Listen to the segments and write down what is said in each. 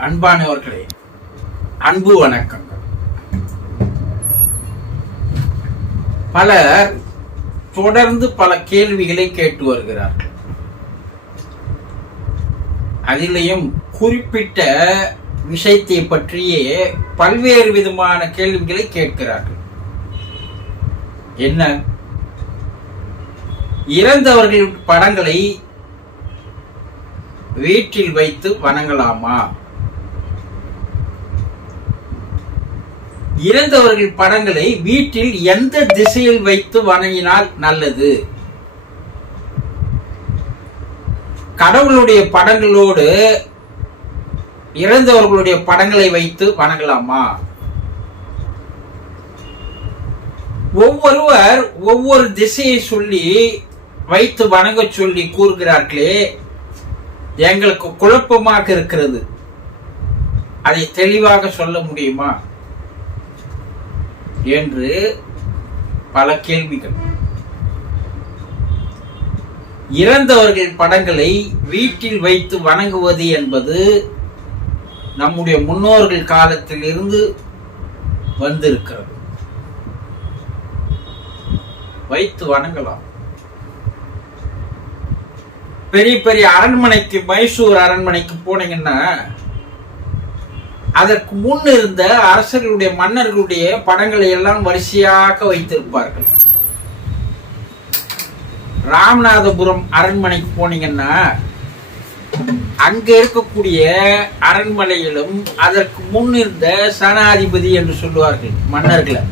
அன்பானவர்களே அன்பு வணக்கங்கள். பலர் தொடர்ந்து பல கேள்விகளை கேட்டு வருகிறார்கள். அதிலையும் குறிப்பிட்ட விஷயத்தை பற்றியே பல்வேறு விதமான கேள்விகளை கேட்கிறார்கள். என்ன? இறந்தவர்கள் படங்களை வீட்டில் வைத்து வணங்கலாமா? இறந்தவர்கள் படங்களை வீட்டில் எந்த திசையில் வைத்து வணங்கினால் நல்லது? கடவுளுடைய படங்களோடு இறந்தவர்களுடைய படங்களை வைத்து வணங்கலாமா? ஒவ்வொருவர் ஒவ்வொரு திசையை சொல்லி வைத்து வணங்க சொல்லி கூறுகிறார்களே எங்களுக்கு குழப்பமாக இருக்கிறது. அதை தெளிவாக சொல்ல முடியுமா? என்று பல கேள்விகள். இறந்தவர்கள் படங்களை வீட்டில் வைத்து வணங்குவது என்பது நம்முடைய முன்னோர்கள் காலத்தில் இருந்து வந்திருக்கிறது. வைத்து வணங்கலாம். பெரிய பெரிய அரண்மனைக்கு மைசூர் அரண்மனைக்கு போனீங்கன்னா அதற்கு முன் இருந்த அரசர்களுடைய மன்னர்களுடைய படங்களை எல்லாம் வரிசையாக வைத்திருப்பார்கள். ராமநாதபுரம் அரண்மனைக்கு போனீங்கன்னா அங்க இருக்கக்கூடிய அரண்மனையிலும் அதற்கு முன் இருந்த சனாதிபதி என்று சொல்லுவார்கள் மன்னர்களை.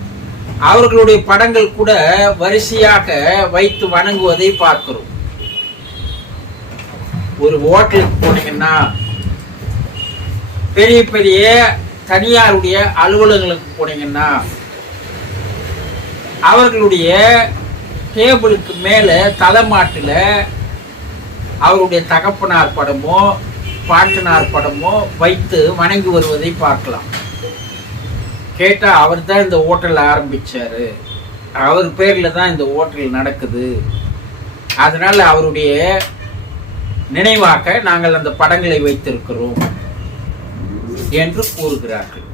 அவர்களுடைய படங்கள் கூட வரிசையாக வைத்து வணங்குவதை பார்க்கிறோம். ஒரு ஹோட்டலுக்கு போனீங்கன்னா பெரிய பெரிய தனியாருடைய அலுவலகங்களுக்கு போனீங்கன்னா அவர்களுடைய டேபிளுக்கு மேலே தலைமாட்டில் அவருடைய தகப்பனார் படமோ பாட்டனார் படமோ வைத்து வணங்கி வருவதை பார்க்கலாம். கேட்டால் அவர் தான் இந்த ஹோட்டல் ஆரம்பித்தார் அவர் பேரில் தான் இந்த ஹோட்டல் நடக்குது. அதனால் அவருடைய நினைவாக நாங்கள் அந்த படங்களை வைத்திருக்கிறோம். என்று கூறுகிறார்கள்.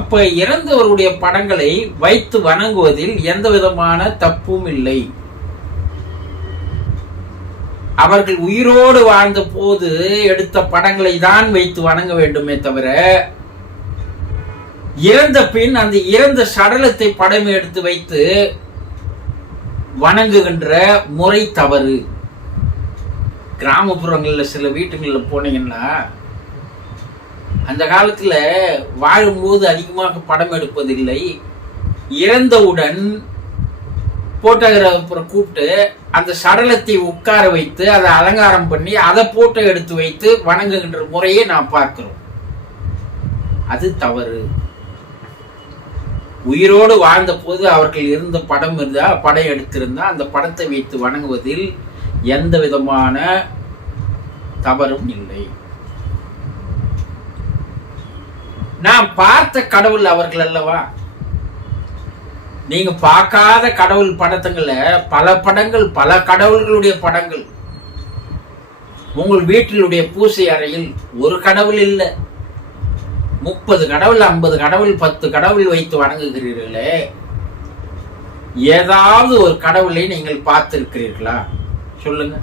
அப்ப இறந்தவருடைய படங்களை வைத்து வணங்குவதில் எந்த விதமான தப்பும் இல்லை. அவர்கள் உயிரோடு வாழ்ந்த போது எடுத்த படங்களை தான் வைத்து வணங்க வேண்டுமே தவிர இறந்த பின் அந்த இறந்த சடலத்தை படம் எடுத்து வைத்து வணங்குகின்ற முறை தவறு. கிராமப்புறங்களில் சில வீட்டுங்களில் போனீங்கன்னா அந்த காலத்தில் வாழும்போது அதிகமாக படம் எடுப்பதில்லை. இறந்தவுடன் போட்டோகிராஃபரை கூப்பிட்டு அந்த சடலத்தை உட்கார வைத்து அதை அலங்காரம் பண்ணி அதை போட்டோ எடுத்து வைத்து வணங்குகின்ற முறையை நாம் பார்க்கிறோம். அது தவறு. உயிரோடு வாழ்ந்த போது அவர்கள் இருந்த படம் இருந்தால் படம் எடுத்திருந்தால் அந்த படத்தை வைத்து வணங்குவதில் எந்த விதமான தவறும் இல்லை. நாம் பார்த்த கடவுள் அவர்கள் அல்லவா? நீங்க பார்க்காத கடவுள் படத்துங்கள பல படங்கள் பல கடவுள்களுடைய படங்கள். உங்கள் வீட்டிலுடைய பூசை அறையில் ஒரு கடவுள் இல்லை. முப்பது கடவுள் ஐம்பது கடவுள் பத்து கடவுள் வைத்து வணங்குகிறீர்களே. ஏதாவது ஒரு கடவுளை நீங்கள் பார்த்திருக்கிறீர்களா? சொல்லுங்க.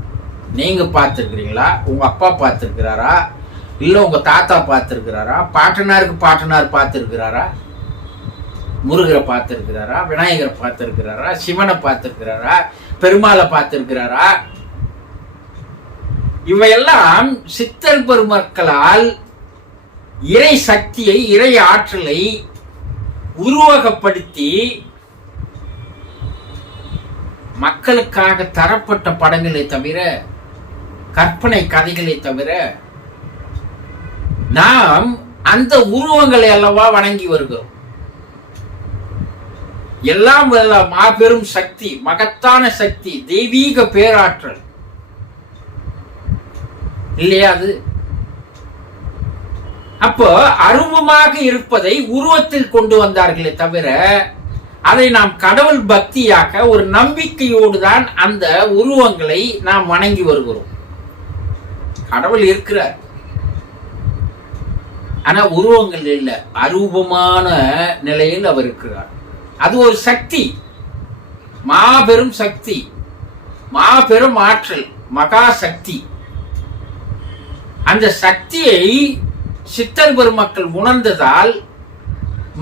நீங்க பார்த்துருக்குறீங்களா? உங்க அப்பா பார்த்துருக்கிறாரா? இல்லை உங்க தாத்தா பார்த்துருக்கிறாரா? பாட்டனாருக்கு பாட்டனார் பார்த்துருக்கிறாரா? முருகரை பார்த்துருக்கிறாரா? விநாயகரை பார்த்துருக்கிறாரா? சிவனை பார்த்துருக்கிறாரா? பெருமாளை பார்த்துருக்கிறாரா? இவையெல்லாம் சித்தர் பெருமக்களால் இறை சக்தியை இறை ஆற்றலை உருவகப்படுத்தி மக்களுக்காக தரப்பட்ட படங்களை தவிர கற்பனை கதைகளை தவிர நாம் அந்த உருவங்களை அல்லவா வணங்கி வருகிறோம். எல்லாம் வல்ல மாபெரும் சக்தி மகத்தான சக்தி தெய்வீக பேராற்றல். இல்லையா அது? அப்போ அருவமாக இருப்பதை உருவத்தில் கொண்டு வந்தார்களே தவிர அதை நாம் கடவுள் பக்தியாக ஒரு நம்பிக்கையோடு தான் அந்த உருவங்களை நாம் வணங்கி வருகிறோம். கடவுள் இருக்கிறார். ஆனா உருவங்கள் இல்லை. அரூபமான நிலையில் அவர் இருக்கிறார். அது ஒரு சக்தி. மாபெரும் சக்தி. மாபெரும் ஆற்றல். மகா சக்தி. அந்த சக்தியை சித்தர் பெருமக்கள் உணர்ந்ததால்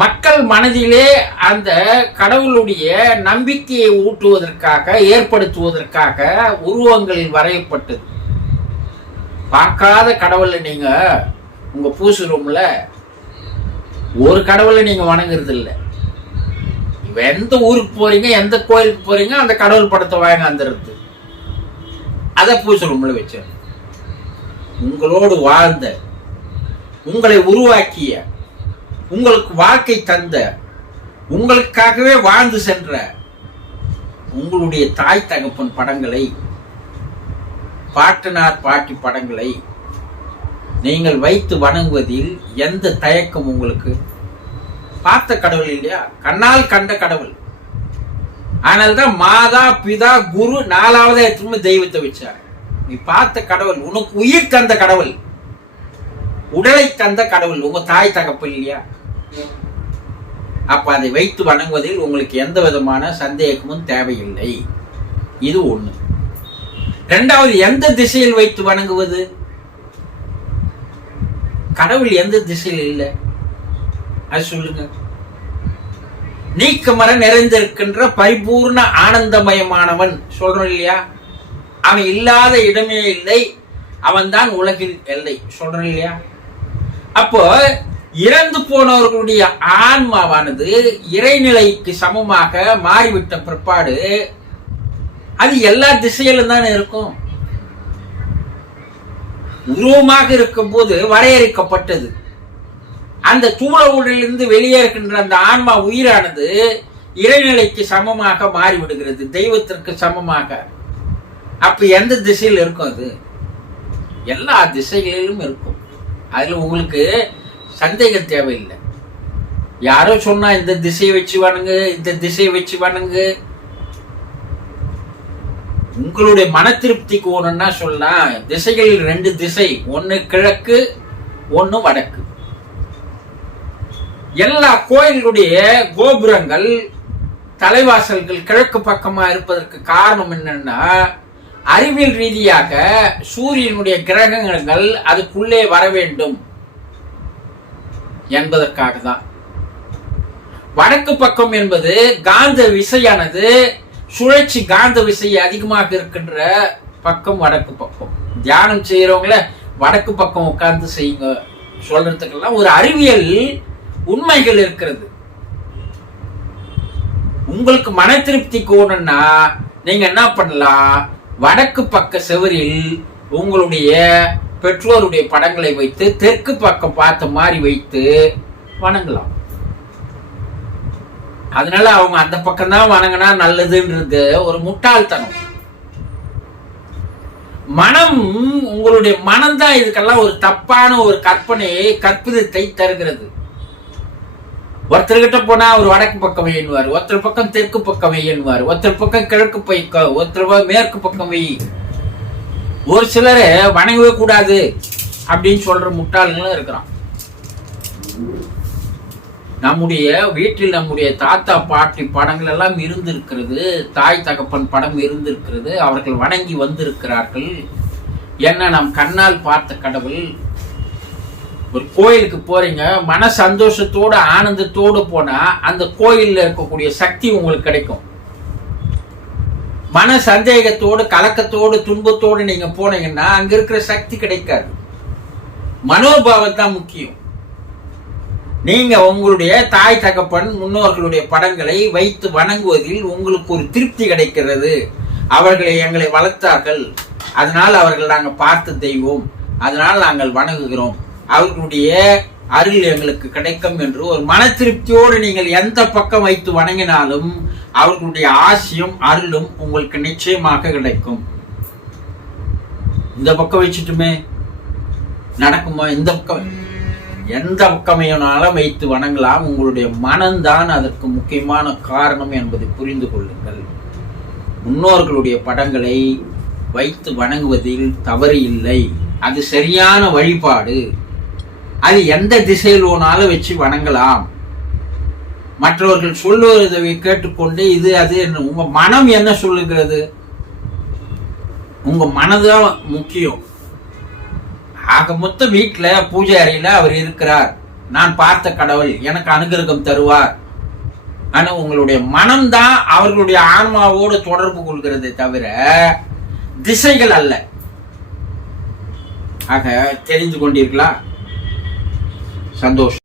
மக்கள் மனதிலே அந்த கடவுளுடைய நம்பிக்கையை ஊட்டுவதற்காக ஏற்படுத்துவதற்காக உருவங்களில் வரையப்பட்டது. பார்க்காத கடவுளை நீங்க உங்க பூசு ரூம்ல ஒரு கடவுளை நீங்க வணங்குறது இல்லை எந்த ஊருக்கு போறீங்க எந்த கோயிலுக்கு போறீங்க அந்த கடவுள் படத்தை வாங்க வந்துடுறது. அதை பூசு ரூம்ல வச்சு உங்களோடு வாழ்ந்த உங்களை உருவாக்கிய உங்களுக்கு வாழ்க்கை தந்த உங்களுக்காகவே வாழ்ந்து சென்ற உங்களுடைய தாய் தகப்பன் படங்களை பாட்டனார் பாட்டி படங்களை நீங்கள் வைத்து வணங்குவதில் எந்த தயக்கம் உங்களுக்கு? பார்த்த கடவுள் இல்லையா? கண்ணால் கண்ட கடவுள். ஆனால் தான் மாதா பிதா குரு நாலாவது எடுத்துமே தெய்வத்தை வச்சார். நீ பார்த்த கடவுள் உனக்கு உயிர் தந்த கடவுள் உடலை தந்த கடவுள் உங்க தாய் தகப்பு இல்லையா? அப்ப அதை வைத்து வணங்குவதில் உங்களுக்கு எந்த விதமான சந்தேகமும் தேவையில்லை. இது ஒண்ணு. இரண்டாவது எந்த திசையில் வைத்து வணங்குவது? கடவுள் எந்த திசையில் இல்லை. அது சொல்லுங்க. நீக்கமர நிறைந்திருக்கின்ற பரிபூர்ண ஆனந்தமயமானவன். சொல்றோம் இல்லையா? அவன் இல்லாத இடமே இல்லை. அவன் தான் உலகில் எல்லை சொல்றோம் இல்லையா? அப்போ இறந்து போனவர்களுடைய ஆன்மாவானது இறைநிலைக்கு சமமாக மாறிவிட்ட பிற்பாடு அது எல்லா திசையிலும் தானே இருக்கும். உருவமாக இருக்கும்போது வரையறுக்கப்பட்டது. அந்த தூள உடலிலிருந்து வெளியே இருக்கின்ற அந்த ஆன்மா உயிரானது இறைநிலைக்கு சமமாக மாறிவிடுகிறது. தெய்வத்திற்கு சமமாக. அப்ப எந்த திசையில் இருக்கும் அது? எல்லா திசைகளிலும் இருக்கும். அதுல உங்களுக்கு சந்தேகம் தேவையில்லை. யாரோ சொன்னா இந்த திசையை வச்சு வணங்கு இந்த திசையை வச்சு வணங்கு. உங்களுடைய மன திருப்திக்கு ஒண்ணுன்னா சொல்லலாம் திசைகளில் ரெண்டு திசை ஒன்னு கிழக்கு ஒன்னு வடக்கு. எல்லா கோயில்களுடைய கோபுரங்கள் தலைவாசல்கள் கிழக்கு பக்கமா இருப்பதற்கு காரணம் என்னன்னா அறிவியல் ரீதியாக சூரியனுடைய கிரகங்கள் அதுக்குள்ளே வர வேண்டும். என்பதற்காக தான் வடக்கு பக்கம் என்பது காந்த விசையானது சுழற்சி காந்த விசை அதிகமாக இருக்கின்ற பக்கம் வடக்கு பக்கம். தியானம் செய்யறவங்கள வடக்கு பக்கம் உட்கார்ந்து செய்யுங்க. சொல்றதுக்கெல்லாம் ஒரு அறிவியல் உண்மைகள் இருக்கிறது. உங்களுக்கு மன திருப்தி கோணும்னா நீங்க என்ன பண்ணலாம்? வடக்கு பக்க செவரில் உங்களுடைய பெற்றோருடைய படங்களை வைத்து தெற்கு பக்கம் பார்த்த மாதிரி வைத்து வணங்கலாம். அதனால அவங்க அந்த பக்கம் தான் வணங்கினா நல்லதுன்றது ஒரு முட்டாள்தனம். மனம் உங்களுடைய மனம் தான் இதுக்கெல்லாம் ஒரு தப்பான ஒரு கற்பனை கற்பிதத்தை தருகிறது. ஒருத்தர்கிட்ட போனா அவர் வடக்கு பக்கம் எண்ணுவார் ஒருத்தர் பக்கம் தெற்கு பக்கம் எண்ணுவார் ஒருத்தர் பக்கம் கிழக்கு பைக்க ஒருத்தர் மேற்கு பக்கம் வை ஒரு சிலர் வணங்கவே கூடாது அப்படின்னு சொல்ற முட்டாளுங்களும் இருக்கிறான். நம்முடைய வீட்டில் நம்முடைய தாத்தா பாட்டி படங்கள் எல்லாம் இருந்திருக்கிறது தாய் தகப்பன் படம் இருந்திருக்கிறது அவர்கள் வணங்கி வந்திருக்கிறார்கள். என்ன நாம் கண்ணால் பார்த்த கடவுள் ஒரு கோயிலுக்கு போறீங்க மன சந்தோஷத்தோடு ஆனந்தத்தோடு போனா அந்த கோயிலில் இருக்கக்கூடிய சக்தி உங்களுக்கு கிடைக்கும். மன சந்தேகத்தோடு கலக்கத்தோடு துன்பத்தோடு நீங்க போனீங்கன்னா அங்க இருக்கிற சக்தி கிடைக்காது. மனோபாவம் தான் முக்கியம். நீங்க உங்களுடைய தாய் தகப்பன் முன்னோர்களுடைய படங்களை வைத்து வணங்குவதில் உங்களுக்கு ஒரு திருப்தி கிடைக்கிறது. அவர்களை எங்களை வளர்த்தார்கள். அதனால் அவர்கள் நாங்கள் பார்த்து தெய்வம். அதனால் நாங்கள் வணங்குகிறோம். அவர்களுடைய அருள் எங்களுக்கு கிடைக்கும் என்று ஒரு மன திருப்தியோடு நீங்கள் எந்த பக்கம் வைத்து வணங்கினாலும் அவர்களுடைய ஆசையும் அருளும் உங்களுக்கு நிச்சயமாக கிடைக்கும். இந்த பக்கம் வச்சுட்டுமே நடக்குமா? இந்த பக்கம். எந்த பக்கமையினாலும் வைத்து வணங்கலாம். உங்களுடைய மனம்தான் அதற்கு முக்கியமான காரணம் என்பதை புரிந்து கொள்ளுங்கள். முன்னோர்களுடைய படங்களை வைத்து வணங்குவதில் தவறு இல்லை. அது சரியான வழிபாடு. அது எந்த திசையில் ஓனாலும் வச்சு வணங்கலாம். மற்றவர்கள் சொல்லுவதை கேட்டுக்கொண்டு இது அது என்ன உங்க மனம் என்ன சொல்லுகிறது? உங்க மனதான் முக்கியம். ஆக மொத்தம் வீட்டில் பூஜை அறையில் அவர் இருக்கிறார். நான் பார்த்த கடவுள் எனக்கு அனுகிரகம் தருவார். ஆனால் உங்களுடைய மனம்தான் அவர்களுடைய ஆன்மாவோடு தொடர்பு கொள்கிறதே தவிர திசைகள் அல்ல. ஆக தெரிந்து கொண்டீர்களா? சந்தோஷம்